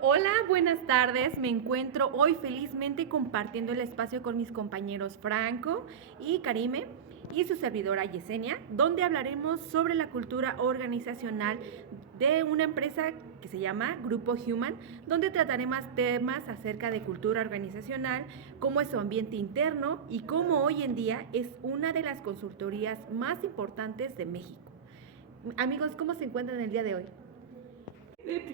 Hola, buenas tardes. Me encuentro hoy felizmente compartiendo el espacio con mis compañeros Franco y Karime y su servidora Yesenia, donde hablaremos sobre la cultura organizacional de una empresa que se llama Grupo Human, donde trataremos temas acerca de cultura organizacional, cómo es su ambiente interno y cómo hoy en día es una de las consultorías más importantes de México. Amigos, ¿cómo se encuentran el día de hoy?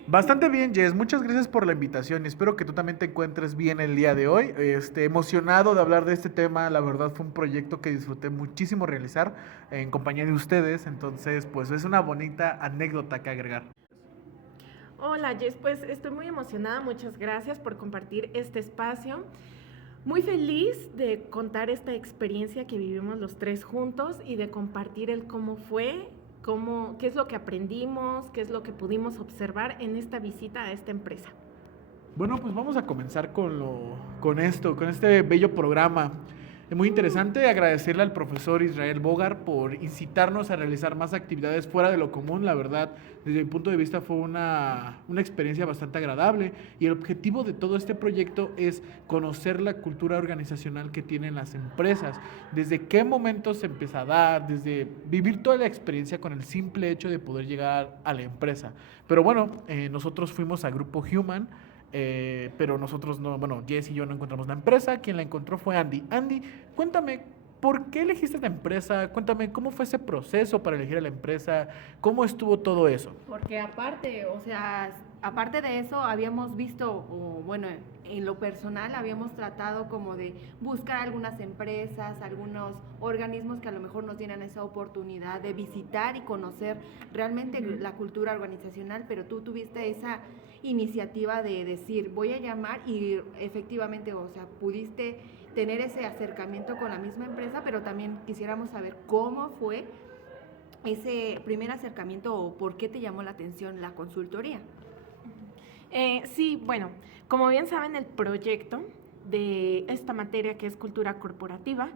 Bastante bien, Jess. Muchas gracias por la invitación. Espero que tú también te encuentres bien el día de hoy. Emocionado de hablar de este tema. La verdad fue un proyecto que disfruté muchísimo realizar en compañía de ustedes. Entonces, pues es una bonita anécdota que agregar. Hola Jess, pues estoy muy emocionada, muchas gracias por compartir este espacio. Muy feliz de contar esta experiencia que vivimos los tres juntos y de compartir el cómo fue, qué es lo que aprendimos, qué es lo que pudimos observar en esta visita a esta empresa. Bueno, pues vamos a comenzar con este bello programa. Es muy interesante agradecerle al profesor Israel Bogar por incitarnos a realizar más actividades fuera de lo común. La verdad, desde mi punto de vista fue una experiencia bastante agradable y el objetivo de todo este proyecto es conocer la cultura organizacional que tienen las empresas, desde qué momento se empieza a dar, desde vivir toda la experiencia con el simple hecho de poder llegar a la empresa. Pero bueno, nosotros fuimos a Grupo Human. Pero nosotros no, bueno, Jess y yo no encontramos la empresa, quien la encontró fue Andy. Andy, cuéntame, ¿por qué elegiste la empresa? Cuéntame, ¿cómo fue ese proceso para elegir a la empresa? ¿Cómo estuvo todo eso? Porque aparte, o sea, aparte de eso, habíamos visto, o bueno, en lo personal, habíamos tratado como de buscar algunas empresas, algunos organismos que a lo mejor nos dieran esa oportunidad de visitar y conocer realmente la cultura organizacional, pero tú tuviste esa iniciativa de decir, voy a llamar y efectivamente, o sea, pudiste tener ese acercamiento con la misma empresa, pero también quisiéramos saber cómo fue ese primer acercamiento o por qué te llamó la atención la consultoría. Sí, bueno, como bien saben, el proyecto de esta materia que es cultura corporativa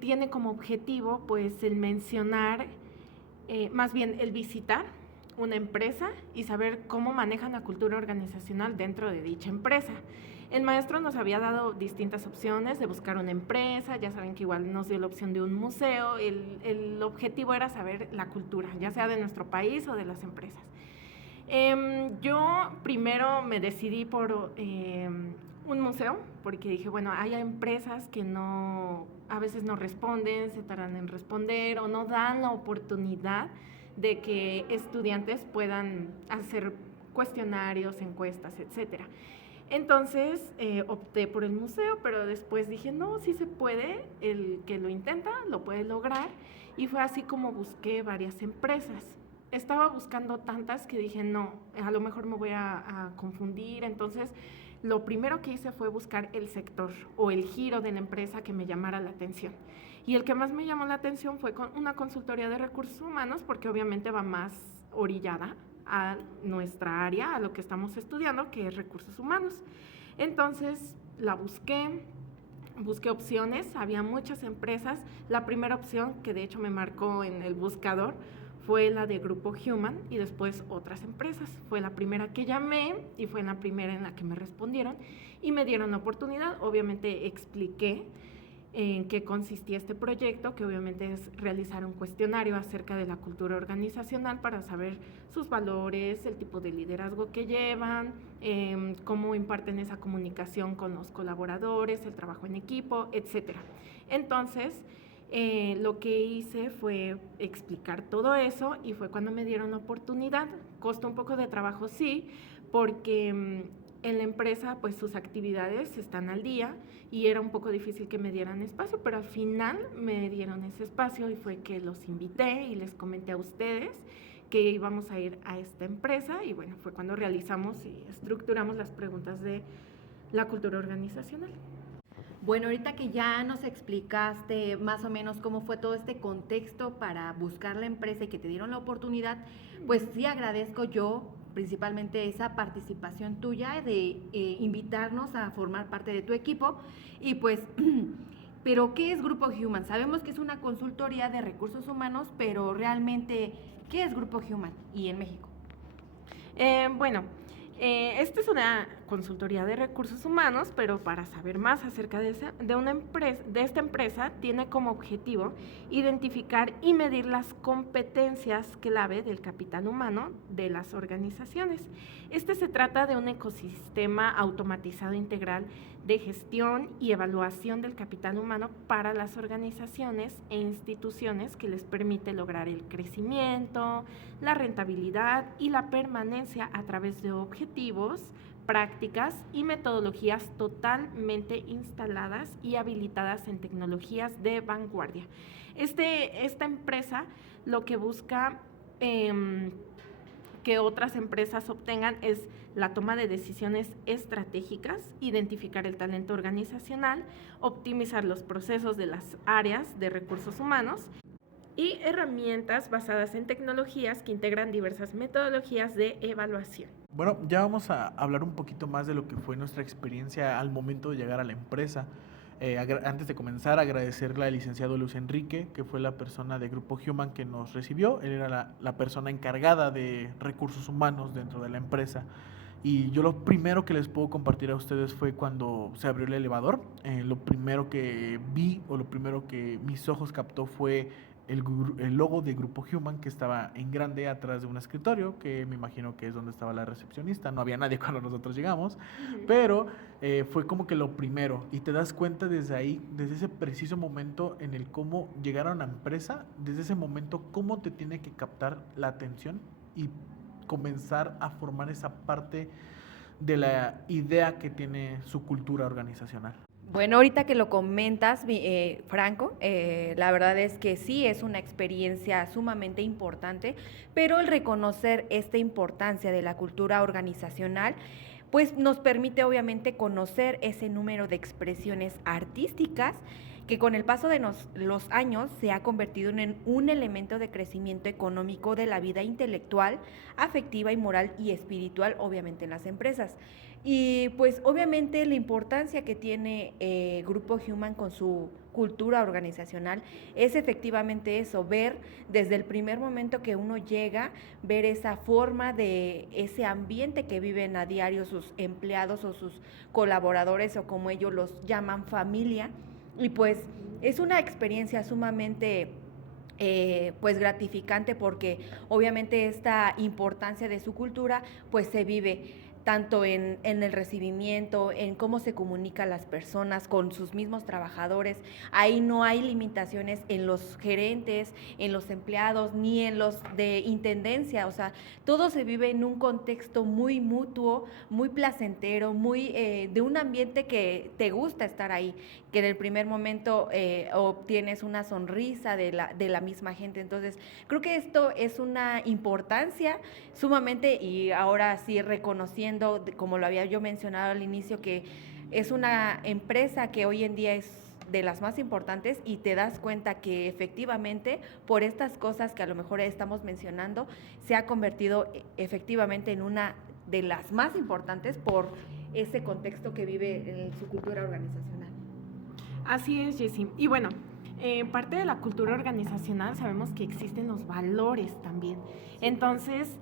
tiene como objetivo pues el mencionar, más bien el visitar una empresa y saber cómo manejan la cultura organizacional dentro de dicha empresa. El maestro nos había dado distintas opciones de buscar una empresa, ya saben que igual nos dio la opción de un museo, el objetivo era saber la cultura, ya sea de nuestro país o de las empresas. Yo primero me decidí por un museo, porque dije, bueno, hay empresas que no, a veces no responden, se tardan en responder o no dan la oportunidad de que estudiantes puedan hacer cuestionarios, encuestas, etcétera. Entonces opté por el museo, pero después dije, no, sí se puede, el que lo intenta lo puede lograr, y fue así como busqué varias empresas. Estaba buscando tantas que dije, no, a lo mejor me voy a confundir, entonces lo primero que hice fue buscar el sector o el giro de la empresa que me llamara la atención. Y el que más me llamó la atención fue con una consultoría de recursos humanos, porque obviamente va más orillada a nuestra área, a lo que estamos estudiando, que es recursos humanos. Entonces la busqué opciones, había muchas empresas. La primera opción, que de hecho me marcó en el buscador, fue la de Grupo Human y después otras empresas. Fue la primera que llamé y fue la primera en la que me respondieron y me dieron la oportunidad. Obviamente expliqué en qué consistía este proyecto, que obviamente es realizar un cuestionario acerca de la cultura organizacional para saber sus valores, el tipo de liderazgo que llevan, cómo imparten esa comunicación con los colaboradores, el trabajo en equipo, etcétera. Entonces, lo que hice fue explicar todo eso y fue cuando me dieron la oportunidad. Costó un poco de trabajo, sí, porque en la empresa pues sus actividades están al día y era un poco difícil que me dieran espacio, pero al final me dieron ese espacio y fue que los invité y les comenté a ustedes que íbamos a ir a esta empresa, y bueno, fue cuando realizamos y estructuramos las preguntas de la cultura organizacional. Bueno, ahorita que ya nos explicaste más o menos cómo fue todo este contexto para buscar la empresa y que te dieron la oportunidad, pues sí agradezco yo principalmente esa participación tuya de invitarnos a formar parte de tu equipo y pues, pero ¿qué es Grupo Human? Sabemos que es una consultoría de recursos humanos, pero realmente, ¿qué es Grupo Human y en México? Bueno, Esta es una consultoría de recursos humanos, pero para saber más acerca de esta empresa, tiene como objetivo identificar y medir las competencias clave del capital humano de las organizaciones. Se trata de un ecosistema automatizado integral de gestión y evaluación del capital humano para las organizaciones e instituciones que les permite lograr el crecimiento, la rentabilidad y la permanencia a través de objetivos, prácticas y metodologías totalmente instaladas y habilitadas en tecnologías de vanguardia. Esta empresa lo que busca que otras empresas obtengan es la toma de decisiones estratégicas, identificar el talento organizacional, optimizar los procesos de las áreas de recursos humanos y herramientas basadas en tecnologías que integran diversas metodologías de evaluación. Bueno, ya vamos a hablar un poquito más de lo que fue nuestra experiencia al momento de llegar a la empresa. Antes de comenzar, agradecerle al licenciado Luis Enrique, que fue la persona de Grupo Human que nos recibió. Él era la persona encargada de recursos humanos dentro de la empresa. Y yo lo primero que les puedo compartir a ustedes fue cuando se abrió el elevador. Lo primero que vi o lo primero que mis ojos captó fue el logo de Grupo Human, que estaba en grande atrás de un escritorio, que me imagino que es donde estaba la recepcionista. No había nadie cuando nosotros llegamos, pero fue como que lo primero, y te das cuenta desde ahí, desde ese preciso momento en el cómo llegar a una empresa, desde ese momento cómo te tiene que captar la atención y comenzar a formar esa parte de la idea que tiene su cultura organizacional. Bueno, ahorita que lo comentas, Franco, la verdad es que sí es una experiencia sumamente importante, pero el reconocer esta importancia de la cultura organizacional, pues nos permite obviamente conocer ese número de expresiones artísticas que con el paso de los años se ha convertido en un elemento de crecimiento económico de la vida intelectual, afectiva y moral y espiritual, obviamente en las empresas. Y pues obviamente la importancia que tiene Grupo Human con su cultura organizacional es efectivamente eso, ver desde el primer momento que uno llega, ver esa forma de ese ambiente que viven a diario sus empleados o sus colaboradores o como ellos los llaman familia. Y pues es una experiencia sumamente pues gratificante porque obviamente esta importancia de su cultura pues se vive tanto en el recibimiento, en cómo se comunican las personas con sus mismos trabajadores. Ahí no hay limitaciones en los gerentes, en los empleados, ni en los de intendencia. O sea, todo se vive en un contexto muy mutuo, muy placentero, muy de un ambiente que te gusta estar ahí, que en el primer momento obtienes una sonrisa de la misma gente. Entonces, creo que esto es una importancia sumamente, y ahora sí reconociendo, como lo había yo mencionado al inicio, que es una empresa que hoy en día es de las más importantes, y te das cuenta que efectivamente por estas cosas que a lo mejor estamos mencionando se ha convertido efectivamente en una de las más importantes por ese contexto que vive en su cultura organizacional. Así es, Jessie. Y bueno, parte de la cultura organizacional sabemos que existen los valores también. Entonces,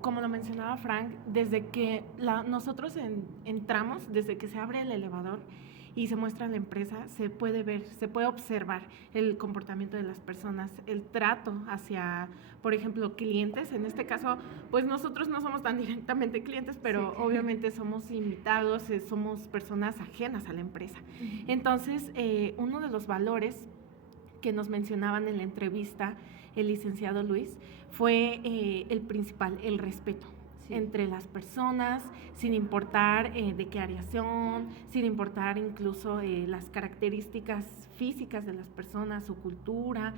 como lo mencionaba Frank, desde que nosotros entramos, desde que se abre el elevador y se muestra la empresa, se puede ver, se puede observar el comportamiento de las personas, el trato hacia, por ejemplo, clientes. En este caso, pues nosotros no somos tan directamente clientes, pero sí, obviamente somos invitados, somos personas ajenas a la empresa. Entonces, uno de los valores que nos mencionaban en la entrevista el licenciado Luis fue el principal, el respeto. Sí. Entre las personas, sin importar de qué área son, sin importar incluso las características físicas de las personas, su cultura,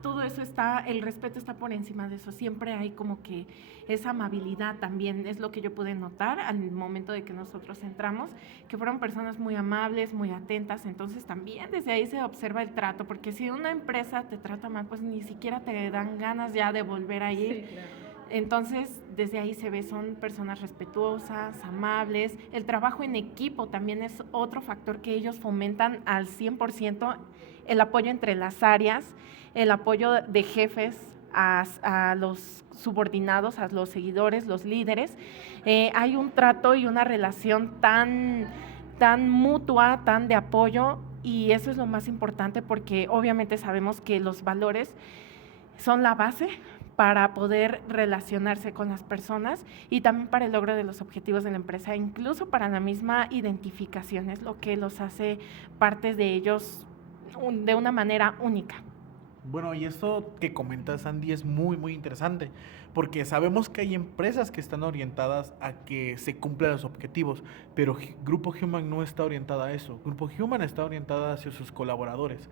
todo eso el respeto está por encima de eso. Siempre hay como que esa amabilidad también, es lo que yo pude notar al momento de que nosotros entramos, que fueron personas muy amables, muy atentas. Entonces también desde ahí se observa el trato, porque si una empresa te trata mal, pues ni siquiera te dan ganas ya de volver a ir. Sí, claro. Entonces, desde ahí se ve, son personas respetuosas, amables. El trabajo en equipo también es otro factor que ellos fomentan al 100%, el apoyo entre las áreas, el apoyo de jefes a los subordinados, a los seguidores, los líderes, hay un trato y una relación tan mutua, tan de apoyo, y eso es lo más importante porque obviamente sabemos que los valores son la base para poder relacionarse con las personas y también para el logro de los objetivos de la empresa, incluso para la misma identificación, es lo que los hace partes de ellos de una manera única. Bueno, y esto que comentas, Andy, es muy, muy interesante, porque sabemos que hay empresas que están orientadas a que se cumplan los objetivos, pero Grupo Human no está orientada a eso. Grupo Human está orientada hacia sus colaboradores.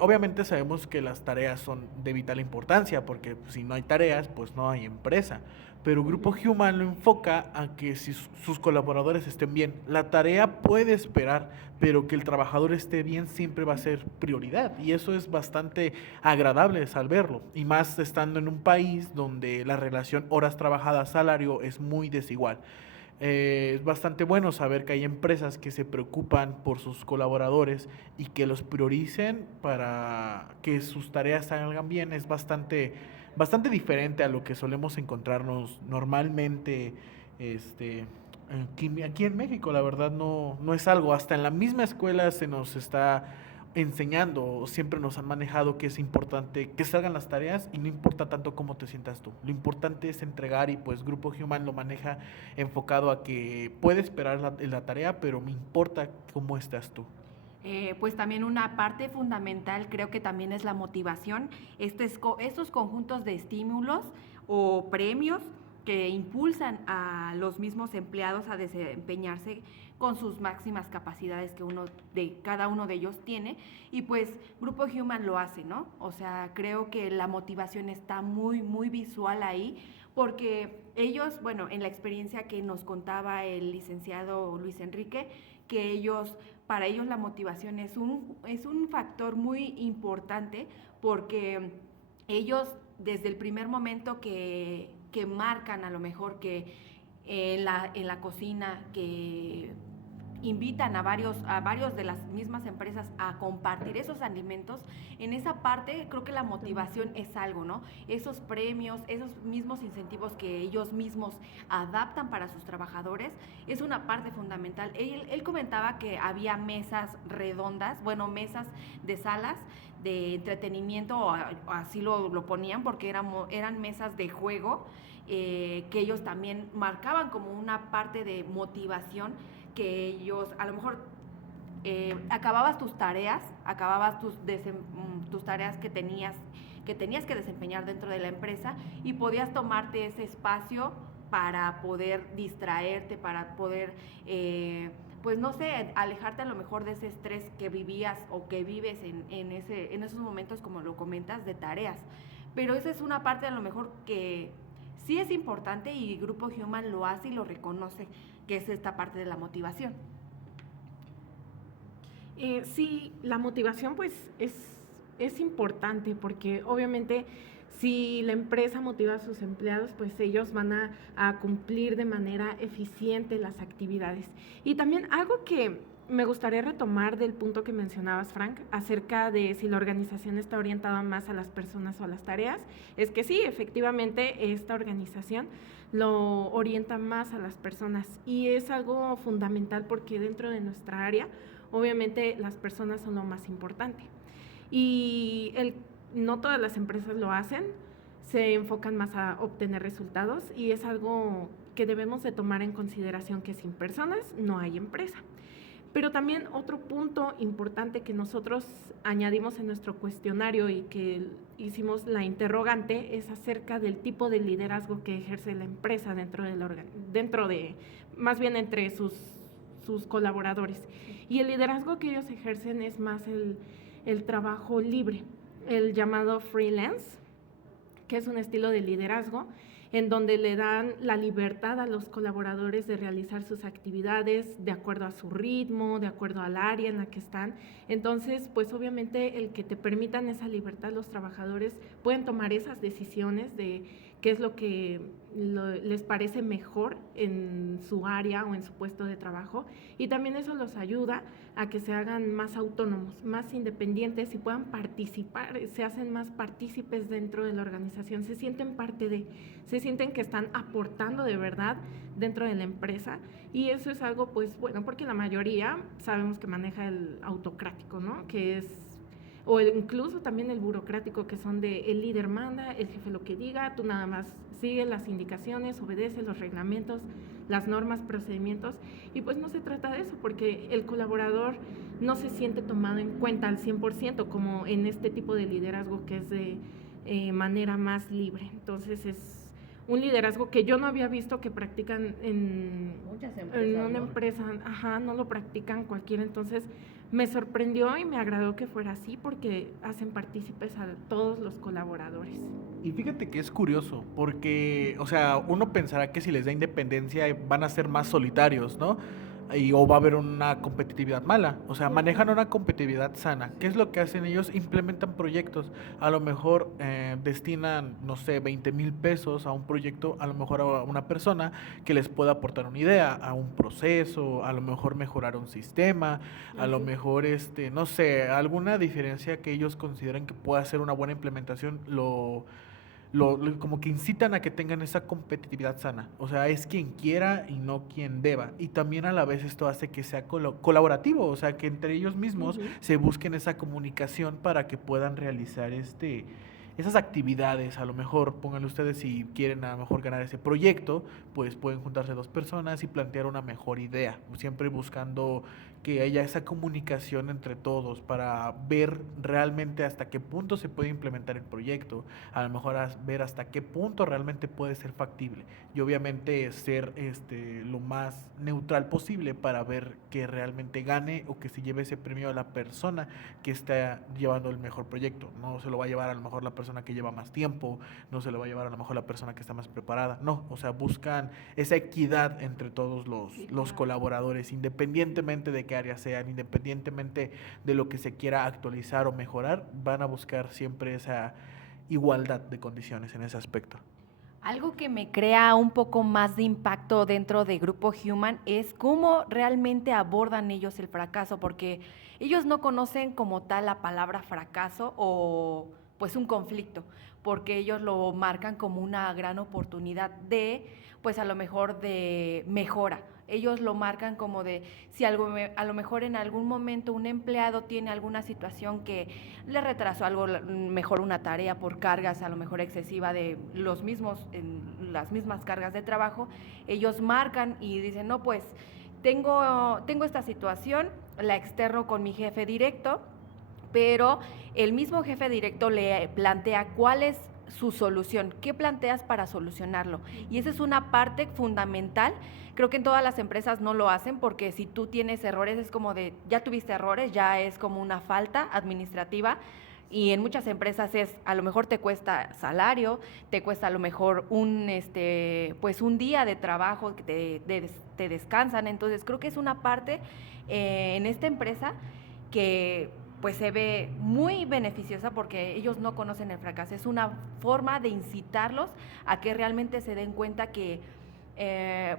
Obviamente sabemos que las tareas son de vital importancia, porque si no hay tareas, pues no hay empresa. Pero Grupo Human lo enfoca a que si sus colaboradores estén bien, la tarea puede esperar, pero que el trabajador esté bien siempre va a ser prioridad. Y eso es bastante agradable saberlo. Y más estando en un país donde la relación horas trabajadas salario es muy desigual. Es bastante bueno saber que hay empresas que se preocupan por sus colaboradores y que los prioricen para que sus tareas salgan bien. Es bastante diferente a lo que solemos encontrarnos normalmente aquí en México. La verdad no es algo, hasta en la misma escuela se nos está enseñando, siempre nos han manejado que es importante que salgan las tareas y no importa tanto cómo te sientas tú. Lo importante es entregar, y pues Grupo Human lo maneja enfocado a que puede esperar la tarea, pero me importa cómo estás tú. Pues también una parte fundamental creo que también es la motivación, estos conjuntos de estímulos o premios que impulsan a los mismos empleados a desempeñarse con sus máximas capacidades que cada uno de ellos tiene, y pues Grupo Human lo hace, ¿no? O sea, creo que la motivación está muy, muy visual ahí, porque ellos, bueno, en la experiencia que nos contaba el licenciado Luis Enrique, que para ellos la motivación es un factor muy importante, porque ellos desde el primer momento que marcan, a lo mejor que en la cocina, que invitan a varios de las mismas empresas a compartir esos alimentos, en esa parte creo que la motivación es algo, ¿no? Esos premios, esos mismos incentivos que ellos mismos adaptan para sus trabajadores, es una parte fundamental. Él comentaba que había mesas redondas, bueno, mesas de salas de entretenimiento, así lo ponían, porque eran mesas de juego, que ellos también marcaban como una parte de motivación, que ellos a lo mejor acababas tus tareas que tenías que desempeñar dentro de la empresa, y podías tomarte ese espacio para poder distraerte, para poder pues no sé, alejarte a lo mejor de ese estrés que vivías o que vives en esos momentos, como lo comentas, de tareas. Pero esa es una parte a lo mejor que sí es importante, y Grupo Human lo hace y lo reconoce, que es esta parte de la motivación. Sí, la motivación pues es importante, porque obviamente si la empresa motiva a sus empleados, pues ellos van a cumplir de manera eficiente las actividades. Y también algo que me gustaría retomar del punto que mencionabas, Frank, acerca de si la organización está orientada más a las personas o a las tareas, es que sí, efectivamente esta organización lo orienta más a las personas, y es algo fundamental porque dentro de nuestra área, obviamente las personas son lo más importante. Y no todas las empresas lo hacen, se enfocan más a obtener resultados, y es algo que debemos de tomar en consideración, que sin personas no hay empresa. Pero también otro punto importante que nosotros añadimos en nuestro cuestionario y que hicimos la interrogante es acerca del tipo de liderazgo que ejerce la empresa más bien entre sus colaboradores. Y el liderazgo que ellos ejercen es más el trabajo libre, el llamado freelance, que es un estilo de liderazgo en donde le dan la libertad a los colaboradores de realizar sus actividades de acuerdo a su ritmo, de acuerdo al área en la que están. Entonces, pues obviamente el que te permitan esa libertad, los trabajadores pueden tomar esas decisiones de qué es lo que les parece mejor en su área o en su puesto de trabajo, y también eso los ayuda a que se hagan más autónomos, más independientes y puedan participar, se hacen más partícipes dentro de la organización, se sienten se sienten que están aportando de verdad dentro de la empresa, y eso es algo, pues bueno, porque la mayoría sabemos que maneja el autocrático, ¿no? Que es incluso también el burocrático, que son de el líder manda, el jefe lo que diga, tú nada más sigue las indicaciones, obedece los reglamentos, las normas, procedimientos, y pues no se trata de eso, porque el colaborador no se siente tomado en cuenta al 100%, como en este tipo de liderazgo que es de manera más libre. Entonces es un liderazgo que yo no había visto que practican muchas empresas, en una empresa, no lo practican cualquiera, entonces me sorprendió y me agradó que fuera así porque hacen partícipes a todos los colaboradores. Y fíjate que es curioso, porque, o sea, uno pensará que si les da independencia van a ser más solitarios, ¿no? O va a haber una competitividad mala. O sea, manejan una competitividad sana. ¿Qué es lo que hacen ellos? Implementan proyectos. A lo mejor destinan, no sé, 20,000 pesos a un proyecto, a lo mejor a una persona que les pueda aportar una idea, a un proceso, a lo mejor mejorar un sistema, a lo mejor, no sé, alguna diferencia que ellos consideren que pueda ser una buena implementación, como que incitan a que tengan esa competitividad sana. O sea, es quien quiera y no quien deba. Y también a la vez esto hace que sea colaborativo, o sea, que entre ellos mismos se busquen esa comunicación para que puedan realizar esas actividades. A lo mejor, pónganle ustedes, si quieren a lo mejor ganar ese proyecto, pues pueden juntarse 2 personas y plantear una mejor idea, siempre buscando que haya esa comunicación entre todos para ver realmente hasta qué punto se puede implementar el proyecto, a lo mejor ver hasta qué punto realmente puede ser factible, y obviamente ser lo más neutral posible para ver que realmente gane o que se lleve ese premio a la persona que está llevando el mejor proyecto. No se lo va a llevar a lo mejor la persona que lleva más tiempo, no se lo va a llevar a lo mejor la persona que está más preparada, no, o sea, buscan esa equidad entre todos los colaboradores, independientemente de qué áreas sean, independientemente de lo que se quiera actualizar o mejorar, van a buscar siempre esa igualdad de condiciones en ese aspecto. Algo que me crea un poco más de impacto dentro de Grupo Human es cómo realmente abordan ellos el fracaso, porque ellos no conocen como tal la palabra fracaso o pues un conflicto, porque ellos lo marcan como una gran oportunidad de, pues a lo mejor de mejora. Ellos lo marcan como de si a lo mejor en algún momento un empleado tiene alguna situación que le retrasó algo, mejor una tarea por cargas a lo mejor excesiva de las mismas cargas de trabajo, ellos marcan y dicen, no, pues tengo esta situación, la externo con mi jefe directo, pero el mismo jefe directo le plantea cuál es su solución, qué planteas para solucionarlo, y esa es una parte fundamental. Creo que en todas las empresas no lo hacen, porque si tú tienes errores es como de, ya tuviste errores, ya es como una falta administrativa, y en muchas empresas a lo mejor te cuesta salario, te cuesta a lo mejor pues un día de trabajo que te descansan. Entonces creo que es una parte en esta empresa que pues se ve muy beneficiosa, porque ellos no conocen el fracaso. Es una forma de incitarlos a que realmente se den cuenta que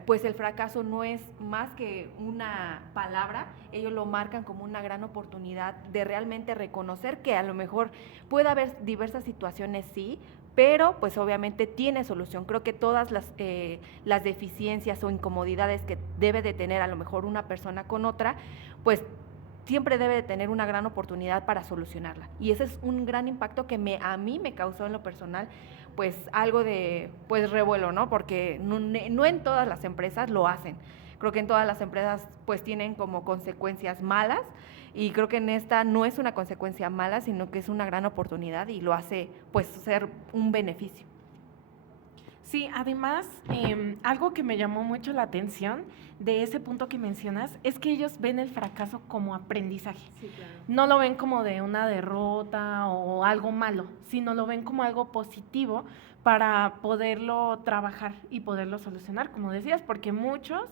pues el fracaso no es más que una palabra. Ellos lo marcan como una gran oportunidad de realmente reconocer que a lo mejor puede haber diversas situaciones, sí, pero pues obviamente tiene solución. Creo que todas las deficiencias o incomodidades que debe de tener a lo mejor una persona con otra, pues siempre debe de tener una gran oportunidad para solucionarla. Y ese es un gran impacto que a mí me causó en lo personal, pues algo de pues revuelo, ¿no? Porque no en todas las empresas lo hacen. Creo que en todas las empresas pues tienen como consecuencias malas, y creo que en esta no es una consecuencia mala, sino que es una gran oportunidad y lo hace pues ser un beneficio. Sí, además, algo que me llamó mucho la atención de ese punto que mencionas es que ellos ven el fracaso como aprendizaje. Sí, claro. No lo ven como de una derrota o algo malo, sino lo ven como algo positivo para poderlo trabajar y poderlo solucionar, como decías, porque muchos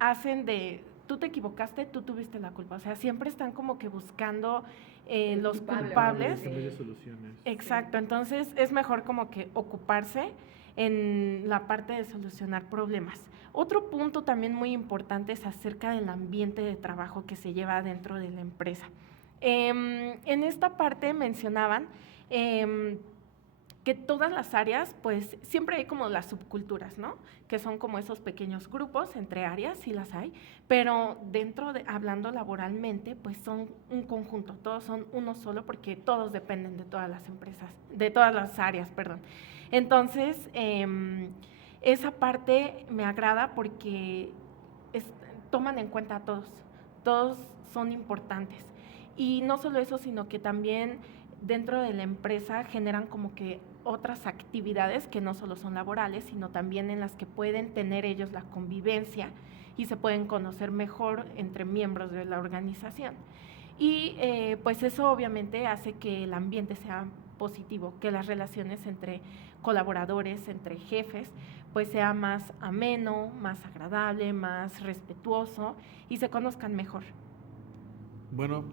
hacen de, tú te equivocaste, tú tuviste la culpa. O sea, siempre están como que buscando los culpables. Soluciones. Exacto, entonces es mejor como que ocuparse en la parte de solucionar problemas. Otro punto también muy importante es acerca del ambiente de trabajo que se lleva dentro de la empresa. En esta parte mencionaban que todas las áreas, pues siempre hay como las subculturas, ¿no? Que son como esos pequeños grupos entre áreas, sí las hay, pero dentro de, hablando laboralmente, pues son un conjunto, todos son uno solo porque todos dependen de todas las empresas, de todas las áreas, perdón. Entonces, esa parte me agrada porque toman en cuenta a todos, todos son importantes. Y no solo eso, sino que también dentro de la empresa generan como que otras actividades que no solo son laborales, sino también en las que pueden tener ellos la convivencia y se pueden conocer mejor entre miembros de la organización. Y pues eso obviamente hace que el ambiente sea positivo, que las relaciones entre colaboradores, entre jefes, pues sea más ameno, más agradable, más respetuoso y se conozcan mejor. Bueno,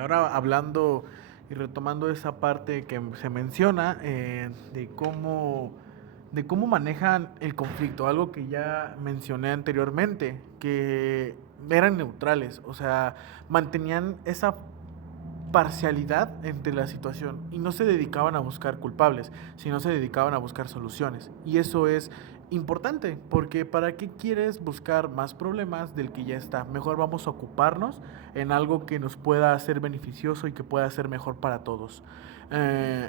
ahora hablando y retomando esa parte que se menciona de cómo manejan el conflicto, algo que ya mencioné anteriormente, que eran neutrales, o sea, mantenían esa parcialidad entre la situación y no se dedicaban a buscar culpables, sino se dedicaban a buscar soluciones. Y eso es importante, porque ¿para qué quieres buscar más problemas del que ya está? Mejor vamos a ocuparnos en algo que nos pueda ser beneficioso y que pueda ser mejor para todos.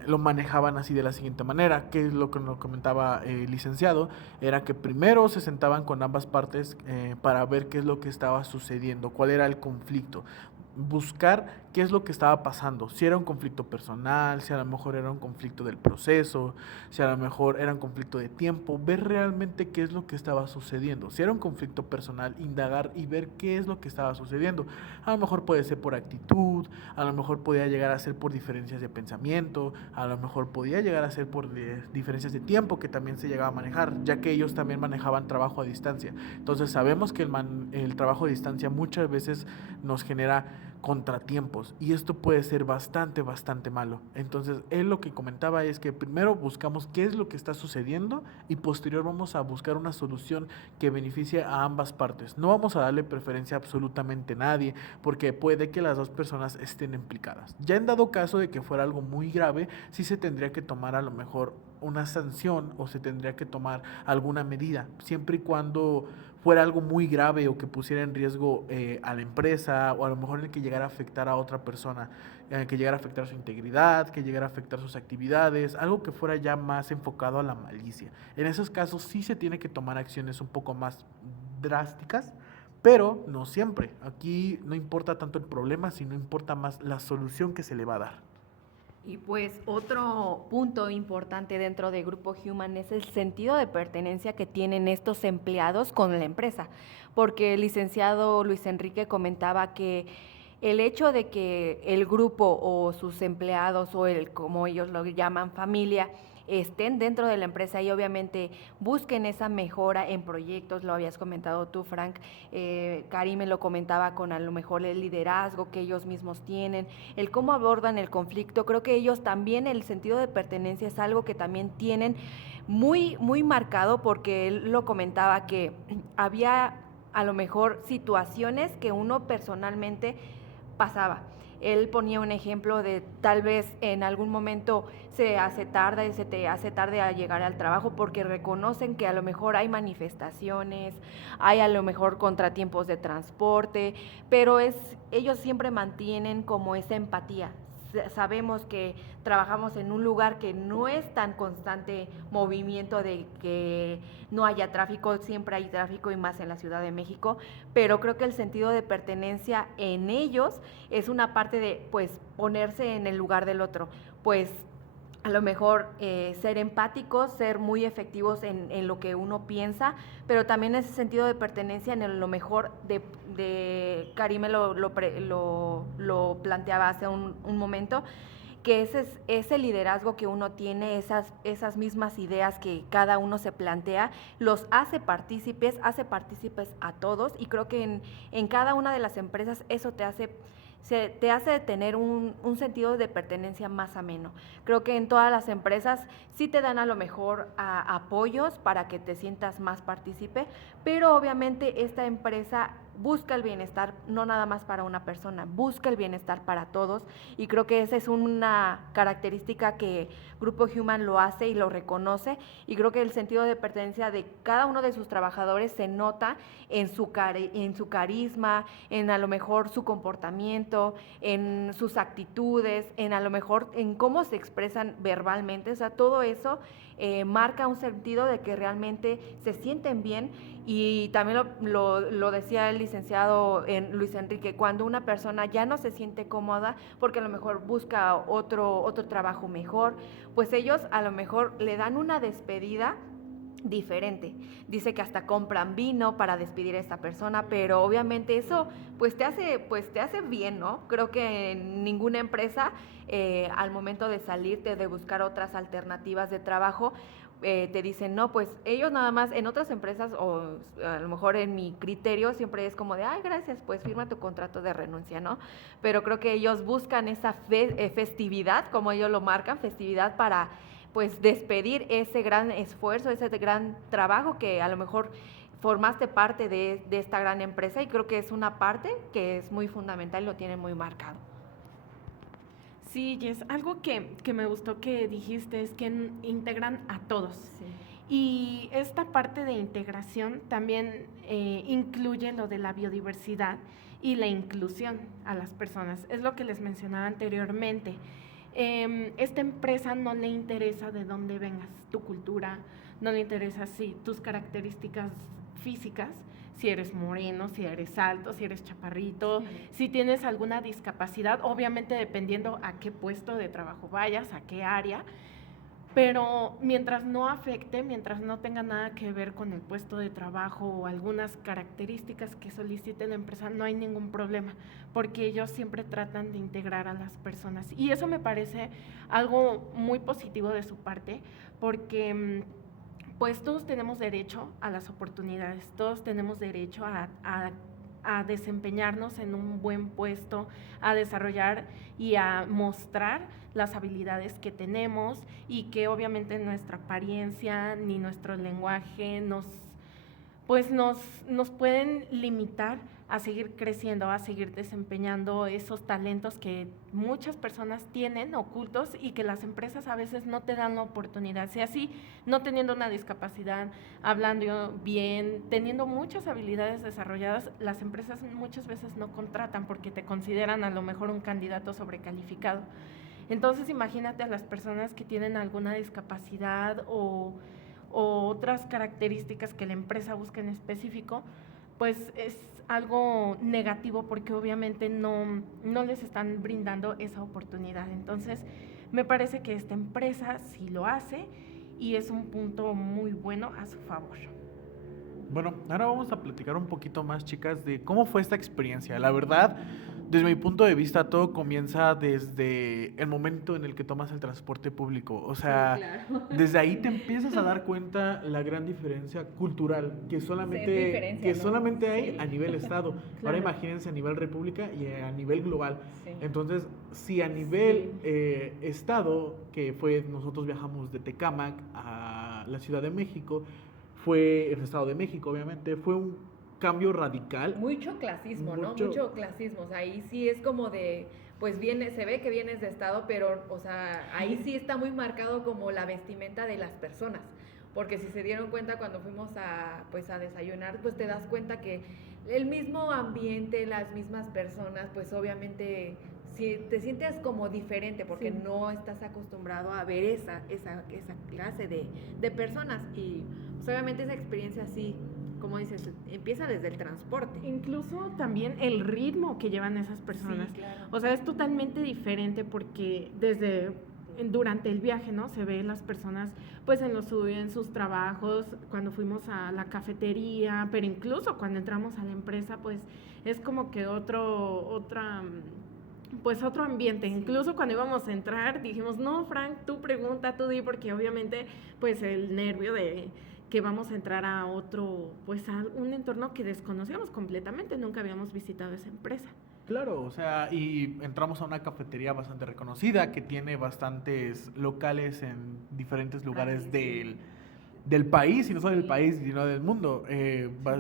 Lo manejaban así de la siguiente manera, que es lo que nos comentaba el licenciado, era que primero se sentaban con ambas partes para ver qué es lo que estaba sucediendo, cuál era el conflicto, buscar qué es lo que estaba pasando, si era un conflicto personal, si a lo mejor era un conflicto del proceso, si a lo mejor era un conflicto de tiempo, ver realmente qué es lo que estaba sucediendo. Si era un conflicto personal, indagar y ver qué es lo que estaba sucediendo. A lo mejor puede ser por actitud, a lo mejor podía llegar a ser por diferencias de pensamiento, a lo mejor podía llegar a ser por diferencias de tiempo que también se llegaba a manejar, ya que ellos también manejaban trabajo a distancia. Entonces sabemos que el trabajo a distancia muchas veces nos genera contratiempos y esto puede ser bastante malo. Entonces él lo que comentaba es que primero buscamos qué es lo que está sucediendo y posterior vamos a buscar una solución que beneficie a ambas partes. No vamos a darle preferencia a absolutamente nadie porque puede que las dos personas estén implicadas. Ya en dado caso de que fuera algo muy grave, sí se tendría que tomar a lo mejor una sanción o se tendría que tomar alguna medida, siempre y cuando fuera algo muy grave o que pusiera en riesgo a la empresa o a lo mejor el que llegara a afectar a otra persona, que llegara a afectar su integridad, que llegara a afectar sus actividades, algo que fuera ya más enfocado a la malicia. En esos casos sí se tiene que tomar acciones un poco más drásticas, pero no siempre. Aquí no importa tanto el problema, sino importa más la solución que se le va a dar. Y pues otro punto importante dentro de Grupo Human es el sentido de pertenencia que tienen estos empleados con la empresa, porque el licenciado Luis Enrique comentaba que el hecho de que el grupo o sus empleados o como ellos lo llaman, familia, estén dentro de la empresa y obviamente busquen esa mejora en proyectos, lo habías comentado tú, Frank, Karim me lo comentaba con a lo mejor el liderazgo que ellos mismos tienen, el cómo abordan el conflicto. Creo que ellos también, el sentido de pertenencia es algo que también tienen muy marcado, porque él lo comentaba que había a lo mejor situaciones que uno personalmente pasaba. Él ponía un ejemplo de tal vez en algún momento se te hace tarde a llegar al trabajo porque reconocen que a lo mejor hay manifestaciones, hay a lo mejor contratiempos de transporte, pero ellos siempre mantienen como esa empatía. Sabemos que trabajamos en un lugar que no es tan constante movimiento de que no haya tráfico, siempre hay tráfico y más en la Ciudad de México, pero creo que el sentido de pertenencia en ellos es una parte de pues ponerse en el lugar del otro, pues a lo mejor ser empáticos, ser muy efectivos en lo que uno piensa, pero también ese sentido de pertenencia en lo mejor de Karime lo planteaba hace un momento, que ese es ese liderazgo que uno tiene, esas mismas ideas que cada uno se plantea, los hace partícipes a todos, y creo que en cada una de las empresas eso te hace te hace tener un sentido de pertenencia más ameno. Creo que en todas las empresas sí te dan a lo mejor apoyos para que te sientas más partícipe, pero obviamente esta empresa busca el bienestar no nada más para una persona, busca el bienestar para todos, y creo que esa es una característica que Grupo Human lo hace y lo reconoce, y creo que el sentido de pertenencia de cada uno de sus trabajadores se nota en su carisma, en a lo mejor su comportamiento, en sus actitudes, en a lo mejor en cómo se expresan verbalmente. O sea, todo eso marca un sentido de que realmente se sienten bien. Y también lo decía el licenciado Luis Enrique, cuando una persona ya no se siente cómoda porque a lo mejor busca otro trabajo mejor, pues ellos a lo mejor le dan una despedida diferente. Dice que hasta compran vino para despedir a esta persona, pero obviamente eso pues te hace bien, ¿no? Creo que en ninguna empresa al momento de salirte, de buscar otras alternativas de trabajo, te dicen, no, pues ellos nada más, en otras empresas, o a lo mejor en mi criterio, siempre es como de, ay, gracias, pues firma tu contrato de renuncia, ¿no? Pero creo que ellos buscan esa festividad, como ellos lo marcan, festividad para, pues, despedir ese gran esfuerzo, ese gran trabajo que a lo mejor formaste parte de esta gran empresa, y creo que es una parte que es muy fundamental y lo tienen muy marcado. Sí, Jess, algo que me gustó que dijiste es que integran a todos. Sí. Y esta parte de integración también incluye lo de la biodiversidad y la inclusión a las personas. Es lo que les mencionaba anteriormente. Esta empresa no le interesa de dónde vengas, tu cultura, no le interesa tus características físicas, si eres moreno, si eres alto, si eres chaparrito, si tienes alguna discapacidad, obviamente dependiendo a qué puesto de trabajo vayas, a qué área, pero mientras no afecte, mientras no tenga nada que ver con el puesto de trabajo o algunas características que solicite la empresa, no hay ningún problema, porque ellos siempre tratan de integrar a las personas. Y eso me parece algo muy positivo de su parte, porque pues todos tenemos derecho a las oportunidades, todos tenemos derecho a desempeñarnos en un buen puesto, a desarrollar y a mostrar las habilidades que tenemos, y que obviamente nuestra apariencia ni nuestro lenguaje nos pueden limitar a seguir creciendo, a seguir desempeñando esos talentos que muchas personas tienen ocultos y que las empresas a veces no te dan la oportunidad. Si así, no teniendo una discapacidad, hablando bien, teniendo muchas habilidades desarrolladas, las empresas muchas veces no contratan porque te consideran a lo mejor un candidato sobrecalificado. Entonces imagínate a las personas que tienen alguna discapacidad o otras características que la empresa busca en específico, pues es algo negativo porque obviamente no les están brindando esa oportunidad. Entonces me parece que esta empresa sí lo hace y es un punto muy bueno a su favor. Bueno, ahora vamos a platicar un poquito más, chicas, de cómo fue esta experiencia. La verdad, desde mi punto de vista, todo comienza desde el momento en el que tomas el transporte público. O sea, Sí, claro. desde ahí te empiezas a dar cuenta la gran diferencia cultural que solamente hay Sí. a nivel estado. Ahora imagínense a nivel república y a nivel global. Sí. Entonces, si a nivel estado, que fue, nosotros viajamos de Tecámac a la Ciudad de México, fue el Estado de México, obviamente, fue un cambio radical. Mucho clasismo, ¿no? Mucho. Mucho clasismo. O sea, ahí sí es como de, pues se ve que vienes de estado, pero, o sea, ahí sí está muy marcado como la vestimenta de las personas. Porque si se dieron cuenta cuando fuimos a desayunar, pues te das cuenta que el mismo ambiente, las mismas personas, pues obviamente si te sientes como diferente porque Sí. no estás acostumbrado a ver esa clase de personas. Y pues obviamente esa experiencia sí, como dices, empieza desde el transporte. Incluso también el ritmo que llevan esas personas. Sí, claro. O sea, es totalmente diferente porque durante el viaje, ¿no? Se ven las personas pues en sus trabajos, cuando fuimos a la cafetería, pero incluso cuando entramos a la empresa, pues es como que otro ambiente. Incluso cuando íbamos a entrar dijimos, no, Frank, tú pregunta, tú di, porque obviamente pues el nervio de que vamos a entrar a otro, pues a un entorno que desconocíamos completamente, nunca habíamos visitado esa empresa. Claro, o sea, y entramos a una cafetería bastante reconocida que tiene bastantes locales en diferentes lugares Sí. del país, y no solo del Sí. país, sino del mundo. Sí.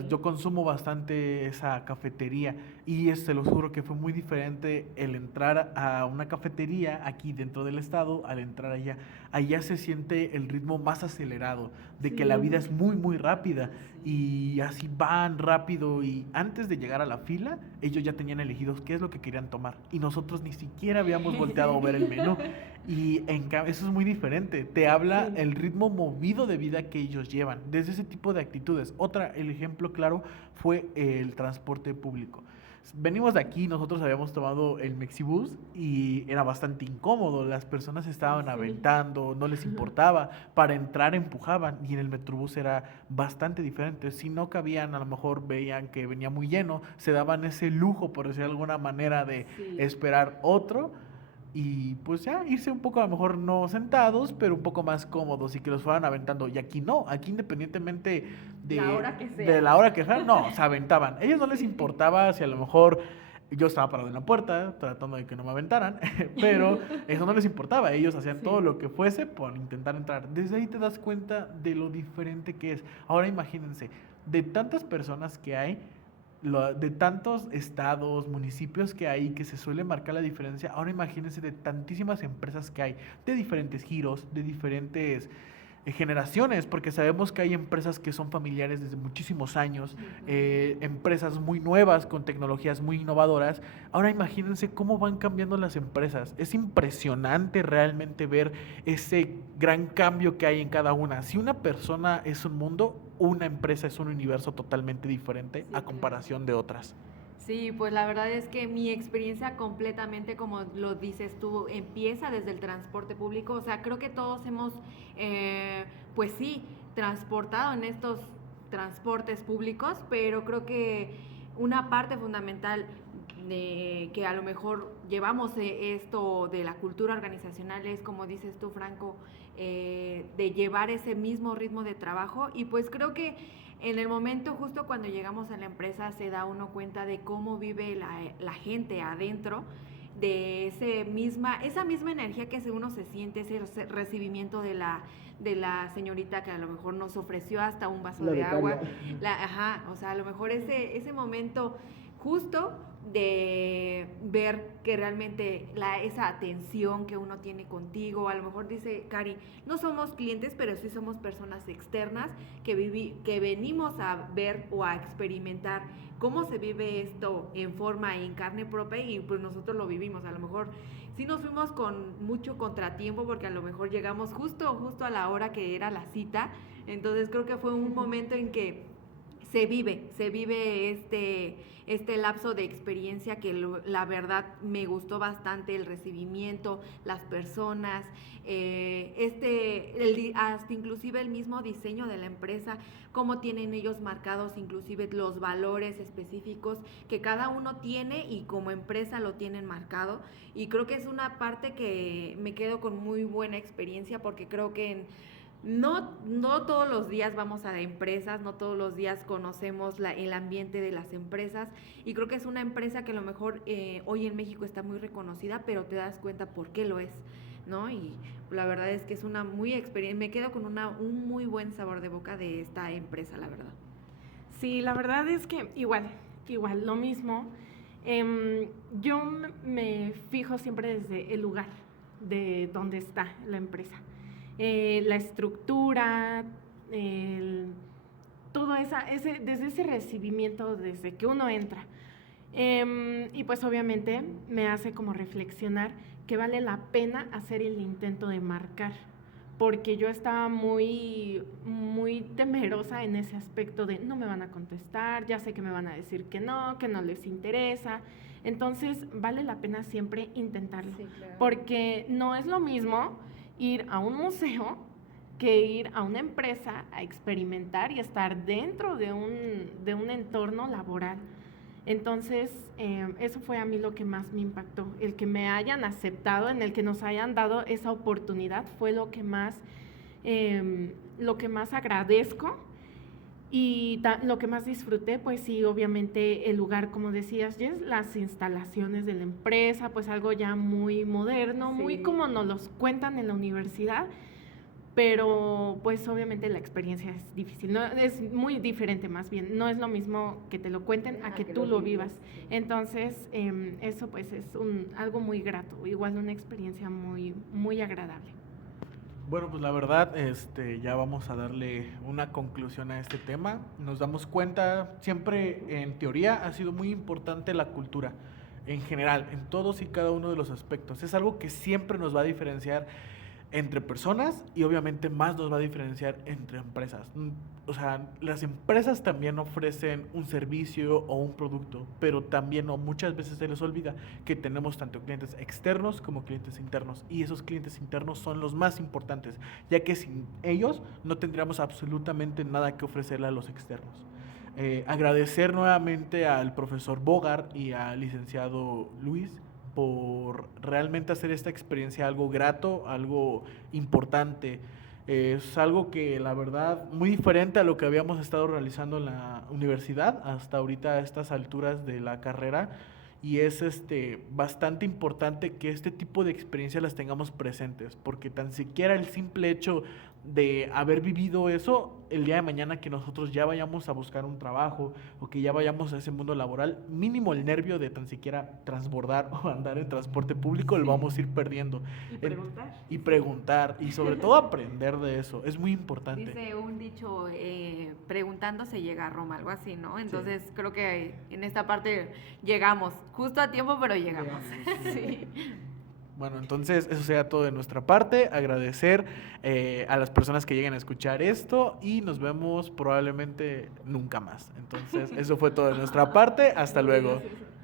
Yo consumo bastante esa cafetería y se lo juro que fue muy diferente el entrar a una cafetería aquí dentro del estado al entrar allá. Allá se siente el ritmo más acelerado, de que la Sí. vida es muy, muy rápida Sí. y así van rápido y antes de llegar a la fila, ellos ya tenían elegidos qué es lo que querían tomar y nosotros ni siquiera habíamos volteado a ver el menú. Y eso es muy diferente, te habla Sí. el ritmo movido de vida que ellos llevan, desde ese tipo de actitudes. El ejemplo claro fue el transporte público. Venimos de aquí, nosotros habíamos tomado el Mexibus y era bastante incómodo, las personas estaban Sí. aventando, no les importaba, para entrar empujaban y en el Metrobús era bastante diferente. Si no cabían, a lo mejor veían que venía muy lleno, se daban ese lujo, por decir de alguna manera, de Sí. esperar otro y pues ya irse un poco a lo mejor no sentados, pero un poco más cómodos y que los fueran aventando. Y aquí no, aquí independientemente La hora que de sea. la hora que sea, no, se aventaban. A ellos no les Sí. importaba si a lo mejor yo estaba parado en la puerta tratando de que no me aventaran, pero eso no les importaba. Ellos hacían todo Sí. lo que fuese por intentar entrar. Desde ahí te das cuenta de lo diferente que es. Ahora imagínense, de tantas personas que hay, de tantos estados, municipios que hay que se suele marcar la diferencia, ahora imagínense de tantísimas empresas que hay, de diferentes giros, de diferentes generaciones, porque sabemos que hay empresas que son familiares desde muchísimos años, empresas muy nuevas con tecnologías muy innovadoras. Ahora imagínense cómo van cambiando las empresas. Es impresionante realmente ver ese gran cambio que hay en cada una. Si una persona es un mundo, una empresa es un universo totalmente diferente Sí, a claro. comparación de otras. Sí, pues la verdad es que mi experiencia completamente, como lo dices tú, empieza desde el transporte público. O sea, creo que todos hemos, pues sí, transportado en estos transportes públicos, pero creo que una parte fundamental de que a lo mejor llevamos esto de la cultura organizacional es, como dices tú, Franco, de llevar ese mismo ritmo de trabajo. Y pues creo que en el momento justo cuando llegamos a la empresa se da uno cuenta de cómo vive la gente adentro, de esa misma energía que uno se siente, ese recibimiento de la señorita que a lo mejor nos ofreció hasta un vaso de agua. Ajá, o sea, a lo mejor ese momento justo de ver que realmente esa atención que uno tiene contigo, a lo mejor dice Cari, no somos clientes, pero sí somos personas externas que venimos a ver o a experimentar cómo se vive esto en forma y en carne propia y pues nosotros lo vivimos. A lo mejor sí nos fuimos con mucho contratiempo porque a lo mejor llegamos justo a la hora que era la cita, entonces creo que fue un momento en que se vive este lapso de experiencia que la verdad me gustó bastante, el recibimiento, las personas, hasta inclusive el mismo diseño de la empresa, cómo tienen ellos marcados inclusive los valores específicos que cada uno tiene y como empresa lo tienen marcado, y creo que es una parte que me quedo con muy buena experiencia porque creo que no todos los días vamos a empresas, no todos los días conocemos el ambiente de las empresas, y creo que es una empresa que a lo mejor hoy en México está muy reconocida, pero te das cuenta por qué lo es, ¿no? Y la verdad es que es una muy experiencia, me quedo con un muy buen sabor de boca de esta empresa, la verdad. Sí, la verdad es que igual, lo mismo. Yo me fijo siempre desde el lugar de donde está la empresa. La estructura, todo desde ese recibimiento, desde que uno entra. Y pues obviamente me hace como reflexionar que vale la pena hacer el intento de marcar, porque yo estaba muy temerosa en ese aspecto de no me van a contestar, ya sé que me van a decir que no les interesa. Entonces vale la pena siempre intentarlo, Sí, claro. porque no es lo mismo ir a un museo que ir a una empresa a experimentar y estar dentro de un entorno laboral. Entonces, eso fue a mí lo que más me impactó. El que me hayan aceptado, en el que nos hayan dado esa oportunidad, fue lo que más agradezco. Y lo que más disfruté, pues sí, obviamente el lugar, como decías, Jess, las instalaciones de la empresa, pues algo ya muy moderno, Sí. muy como nos los cuentan en la universidad, pero pues obviamente la experiencia es difícil, ¿no? Es muy diferente más bien, no es lo mismo que te lo cuenten a que tú lo vivas. Entonces, eso pues es algo muy grato, igual una experiencia muy, muy agradable. Bueno, pues la verdad, ya vamos a darle una conclusión a este tema. Nos damos cuenta, siempre en teoría ha sido muy importante la cultura, en general, en todos y cada uno de los aspectos. Es algo que siempre nos va a diferenciar entre personas y obviamente más nos va a diferenciar entre empresas. O sea, las empresas también ofrecen un servicio o un producto, pero también o muchas veces se les olvida que tenemos tanto clientes externos como clientes internos, y esos clientes internos son los más importantes, ya que sin ellos no tendríamos absolutamente nada que ofrecerle a los externos. Agradecer nuevamente al profesor Bogart y al licenciado Luis por realmente hacer esta experiencia algo grato, algo importante. Es algo que la verdad muy diferente a lo que habíamos estado realizando en la universidad hasta ahorita a estas alturas de la carrera, y es bastante importante que este tipo de experiencias las tengamos presentes, porque tan siquiera el simple hecho de haber vivido eso, el día de mañana que nosotros ya vayamos a buscar un trabajo o que ya vayamos a ese mundo laboral, mínimo el nervio de tan siquiera transbordar o andar en transporte público lo vamos a ir perdiendo. Y preguntar. Y preguntar, y sobre todo aprender de eso, es muy importante. Dice un dicho, preguntando se llega a Roma, algo así, ¿no? Entonces creo que en esta parte llegamos, justo a tiempo, pero llegamos. Sí. Bueno, entonces eso sería todo de nuestra parte. Agradecer a las personas que lleguen a escuchar esto y nos vemos probablemente nunca más. Entonces eso fue todo de nuestra parte. Hasta luego. Gracias.